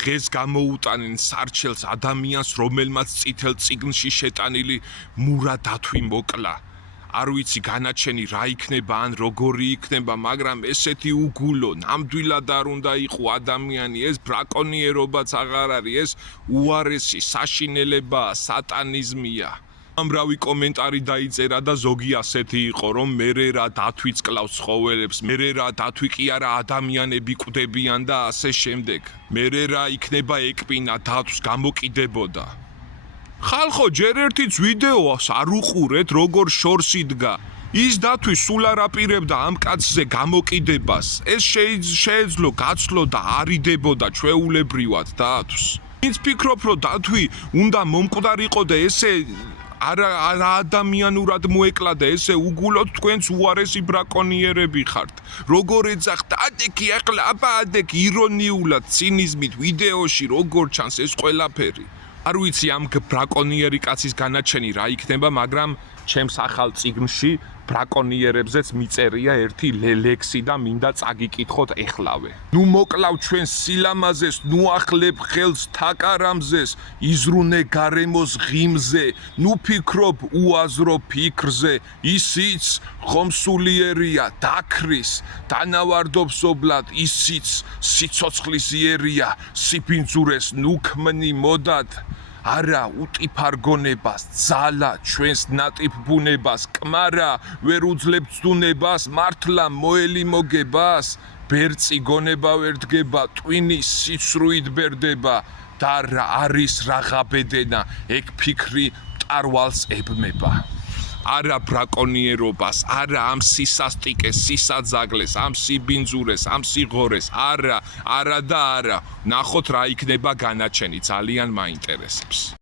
დღეს გამოუტანენ სარჩელს ადამიანს, რომელმაც წითელ წიგნში შეტანილი მურა დათვი მოკლა. არ ვიცი განაჩენი რა იქნება ან როგორი იქნება, მაგრამ ესეთი უგულო, ნამდვილად არ უნდა იყო ადამიანი, ეს ბრაკონიერობაც აღარ არის, ეს უარესი საშინელებაა, სატანიზმია. ამრავი კომენტარი დაიწერა და ზოგი ასეთი იყო, რომ მერე რა დათვიც კლავს ცხოველებს, მერე რა დათვი კი არა ადამიანები კვდებიან და ასე შემდეგ. მერე რა იქნება ეკპინა დათვს გამოკიდებოდა. ხალხო, ჯერ ერთიც ვიდეოს არ უყურეთ, როგორ შორს იდგა. ის დათვი სულ არ აპირებდა ამ კაცზე გამოკიდებას. ეს შეეძლო გაცლო და არიდებოდა ჩვეულებრივად დათვს. ვინც ფიქრობ, რომ დათვი უნდა მომკვდარიყო და ესე არა ადამიანურად მოეკლა და ესე უგულოდ თქვენც უარესი ბრაკონიერები ხართ. როგორ ეძახთ, ადექი ახლა აბა ადექ ირონიულად, ცინიზმით ვიდეოში როგორ ჩანს ეს ყველაფერი. არ ვიცი ამ ბრაკონიერი კაცის განაჩენი რა იქნება, მაგრამ ჩემს ახალ წიგნში ბრაკონიერებზეც მიწერია ერთი ლექსი და მინდა წაგიკითხოთ ეხლავე. ნუ მოკლავ ჩვენს სილამაზეს, ნუ ახლებ ხელს თაკარამზეს, იზრუნე გარემოს ღიმზე, ნუ ფიქრობ უაზრო ფიქრზე, ისიც ხომსულიერია, დაქრის, დანავარდობსობლად, ისიც სიცოცხლის იერია, სიფინძურეს ნუ ქმნი მოდად. არა უტიფარ გონებას, ძალა ჩვენს ნატიფ ბუნებას, კმარა ვერ უძლებ ძუნებას, მართლა მოელი მოგებას, ბერწი გონება ვერ დგება, ტვინის სიცრუით ბერდება და რა არის რაღა ბედენა, ეგ ფიქრი მტარვალს ებმება. არა ბრაკონიერობას, არა ამ სისასტიკეს, სისაძაგლეს, ამ სიბინძურეს, ამ სიღორეს, არა და არა. ნახოთ რა იქნება განაჩენი, ძალიან მაინტერესებს.